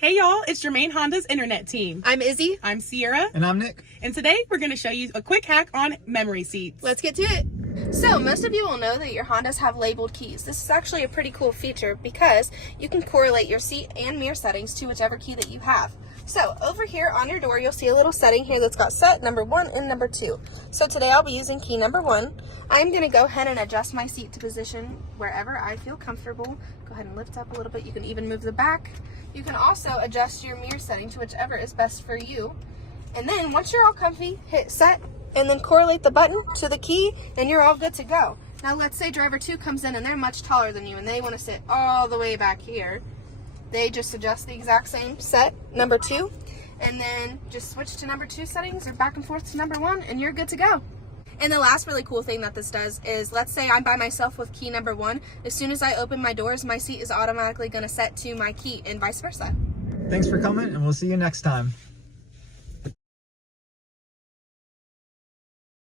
Hey y'all, it's Germain Honda's internet team. I'm Izzy. I'm Sierra. And I'm Nick. And today we're going to show you a quick hack on memory seats. Let's get to it. So most of you will know that your Hondas have labeled keys. This is actually a pretty cool feature because you can correlate your seat and mirror settings to whichever key that you have. So over here on your door, you'll see a little setting here that's got set number 1 and number 2. So today I'll be using key number 1. I'm going to go ahead and adjust my seat to position wherever I feel comfortable. Go ahead and lift up a little bit. You can even move the back. You can also adjust your mirror setting to whichever is best for you. And then once you're all comfy, hit set and then correlate the button to the key and you're all good to go. Now let's say driver 2 comes in and they're much taller than you and they want to sit all the way back here. They just adjust the exact same set, number 2, and then just switch to number 2 settings or back and forth to number 1 and you're good to go. And the last really cool thing that this does is, let's say I'm by myself with key number 1. As soon as I open my doors, my seat is automatically going to set to my key and vice versa. Thanks for coming, and we'll see you next time.